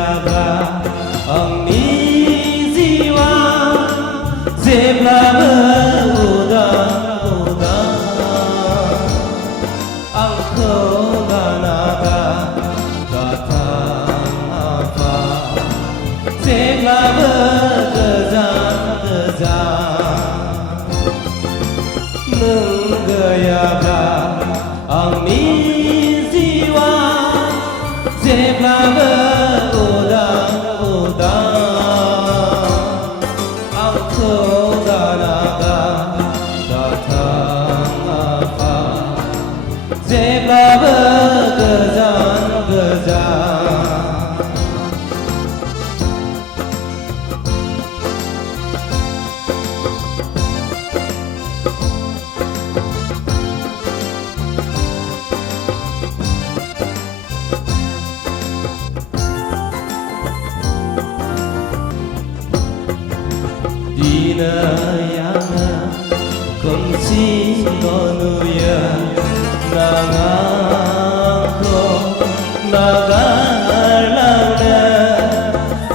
गैयाब्ला आंनि जिउआ जेब्लाबो उदां उदां आंखौ लानागा गाथाफा जेब्लाबो गोजान गोजान नों गैयाब्ला आंनि जिउआ जेब्लाबो उदां उदां आंखौ लानागा गाथाफा जेब्लाबो गोजान गोजान Dinay ang konsino nuya nangako nagalana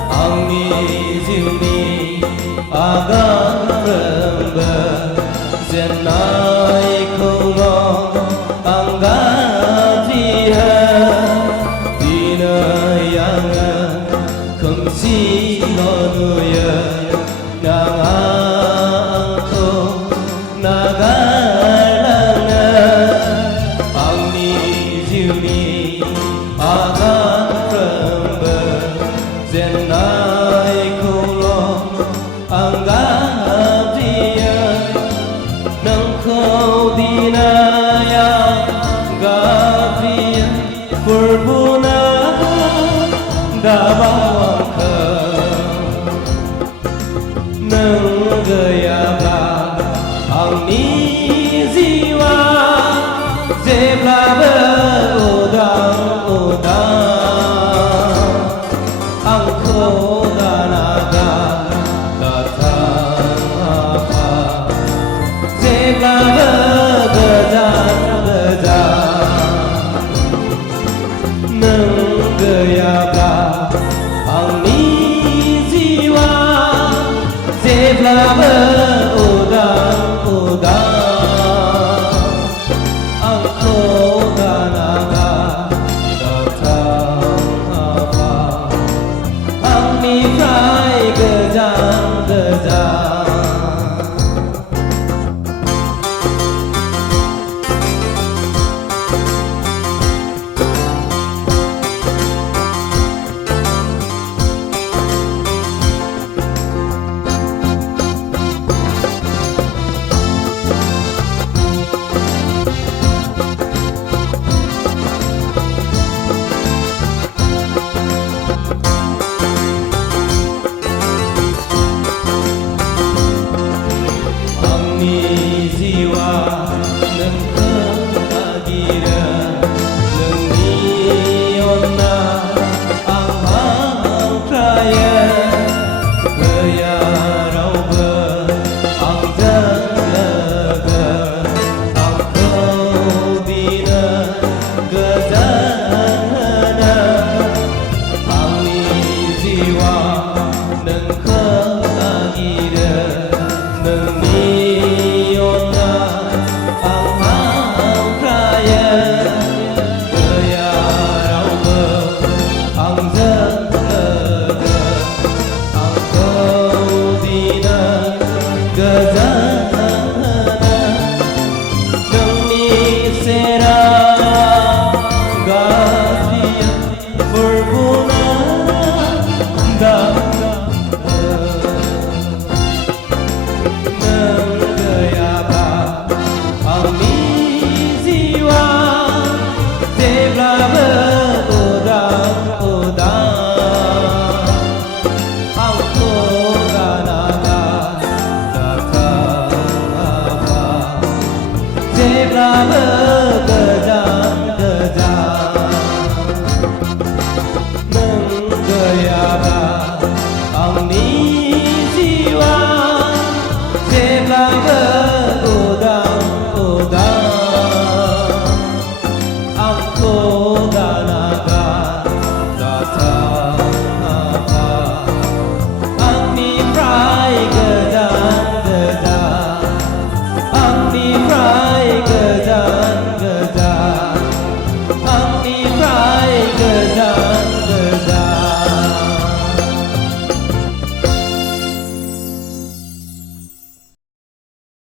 ang izini agang remba zenay kumo ang gatiha Dinay ang konsino nuya nangako nagalana ang izini agang remba zenay kulong ang gatiya nang kau dinayang gatiya berbuna dabawang ka nang gayabla आंनि जिउआ जेब्लाबो उदां उदां आंखौ लानागा गाथाफा जेब्लाबो गोजान गोजान नों गैयाब्ला आंनि जिउआ जेब्लाबो